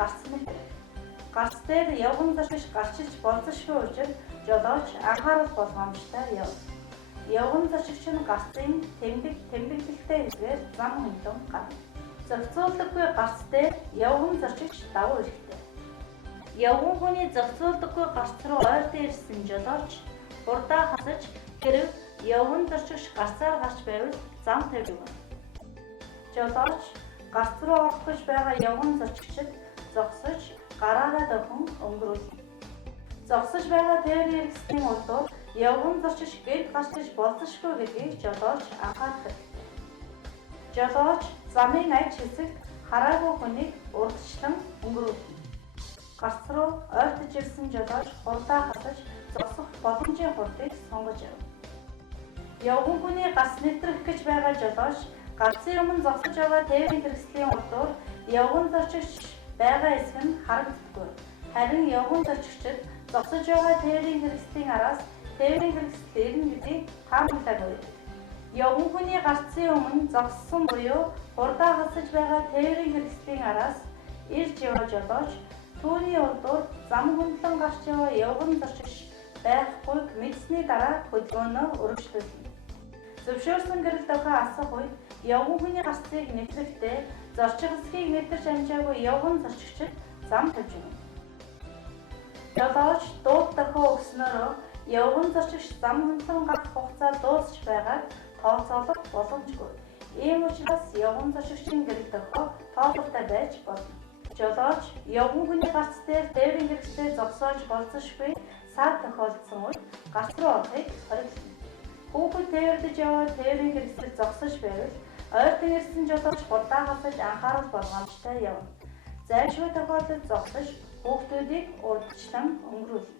гарцны хэрэг. Гарц дээр явган зочиж гарчилж болзошгүй учраас жолооч анхаарал болгоомжтой яв. Явган зочигч нь гарцын тэмдэглэлтэй хэсгээр зам хөндлөн гарна. Зохицуулдаггүй гарц дээр явган зочигч давуу эрэхтэй. Явган хүний зохицуулдаггүй гарц руу ойртон ирсэн жолооч хурдаа хасаж хэрэг явган зочигч гарцаар гарч байвал зам тавьдаг байна. Жолооч гарц руу орох гэж байгаа явган зочигчид зогсож гараараа дохин өнгөрүүлнэ. Зогсож байгаа тээврийн хэрэгслийн урдуур явган зочигч гээд гарчиж болзошгүй гэдгийг жолооч анхаарах хэрэгтэй. Жолооч замын аж хэсэгт хараагүй хүнийг урдчлан өнгөрүүлнэ. Гарц руу ойртож ирсэн жолооч хурдаа хасаж зогсох боломжийн хурдыг сонгож авна. Явган хүний гарц нэвтрэх гэж байгаа жолооч гарцын өмнө зогсож байгаа тээврийн хэрэгслийн урдуур явган зочигч байгаа эсэх нь харагддаггүй. Харин явган зочигчид зогсож байгаа тээврийн хэрэгслийн араас тээврийн хэрэгсэл ирнэ гэдгийг таамаглаагүй байдаг. Явган хүний гарцын өмнө зогссон буюу хурдаа хасаж байгаа тээврийн хэрэгслийн араас ирж яваа жолооч түүний урдуур зам хөндлөн гарч яваа явган зочигч байхгүйг мэдсэний дараа хөдөлгөөнөө өргөжлүүлнэ. Зөвшөөрсөн гэрэл дохио асах үед явган хүний гарцыг нэвтрэхдээ зорчих хэсгийг мэдэрч амжаагүй явган зочигчид зам тавьж өгнө. Жолооч дууд дохио өгснөөрөө явган зочигч зам хөндлөн гарах хугацаа дуусч байгааг тооцоолох боломжгүй. Ийм учраас явган зочигчийн гэрэл дохио тоололтой байж болно. Жолооч явган хүний гарц дээр тээврийн хэрэгслээр зогсоож болзошгүй сар тохиолдсон үед гарц руу орохыг хориглоно. Хүүхэд тээвэрлэж яваа тээврийн хэрэгслээр зогсож байвал ойртон ирсэн жолооч хурдаа хасаж анхаарал болгоомжтой явна. Зайлшгүй тохиолдолд зогсож хүүхдүүдийг урдчлан өнгөрүүлнэ.